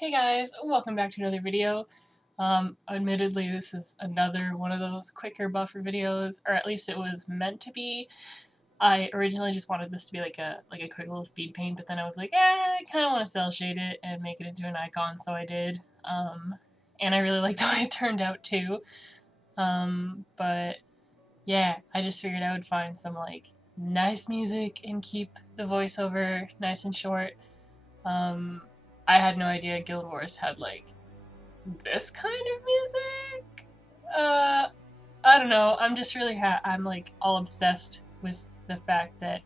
Hey guys, welcome back to another video. Admittedly, this is another one of those quicker buffer videos, or at least it was meant to be. I originally just wanted this to be like a quick little speed paint, but then I was like, I kind of want to cel shade it and make it into an icon, so I did. And I really liked the way it turned out too. But yeah, I just figured I would find some like nice music and keep the voiceover nice and short. I had no idea Guild Wars had like this kind of music. I don't know. I'm just really I'm like all obsessed with the fact that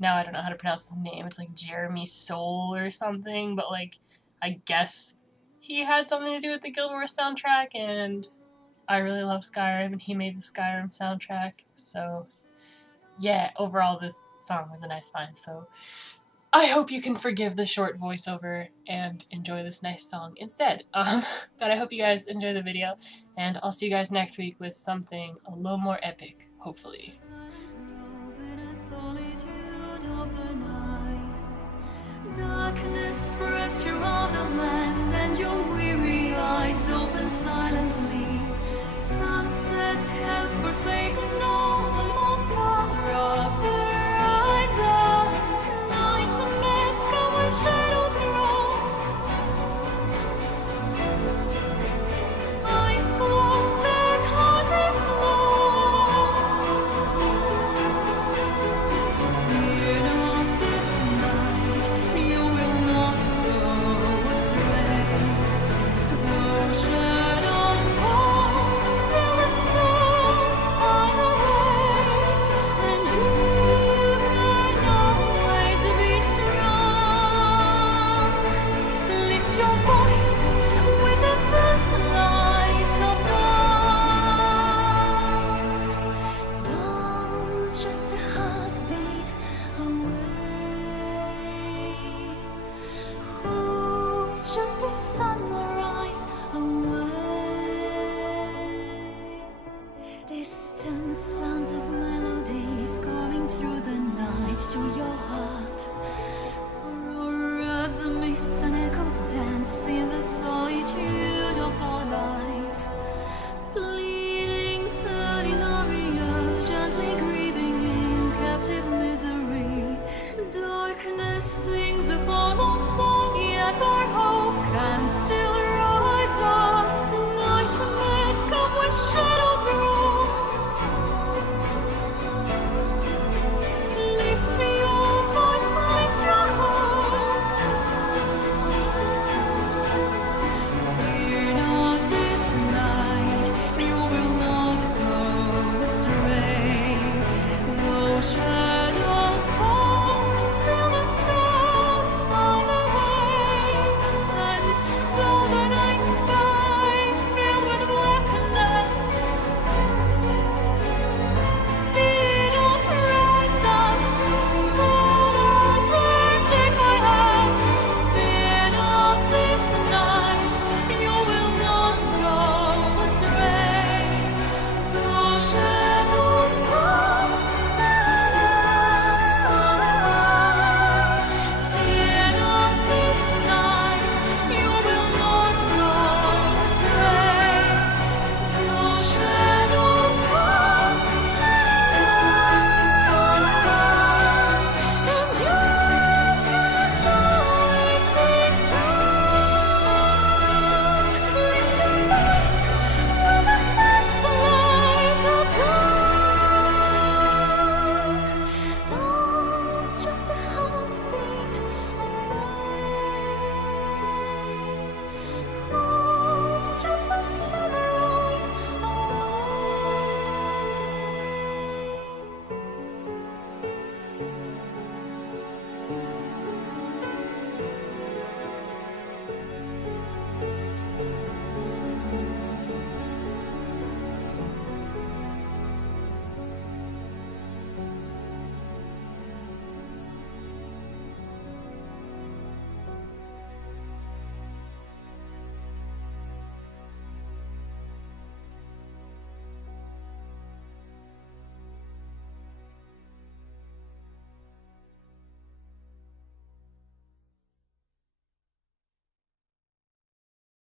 now I don't know how to pronounce his name. It's like Jeremy Soul or something, but like I guess he had something to do with the Guild Wars soundtrack, and I really love Skyrim, and he made the Skyrim soundtrack. So yeah, overall this song was a nice find. So I hope you can forgive the short voiceover and enjoy this nice song instead. But I hope you guys enjoy the video, and I'll see you guys next week with something a little more epic, hopefully. Darkness spreads throughout the land, and your weary eyes open silently. Sunsets have forsaken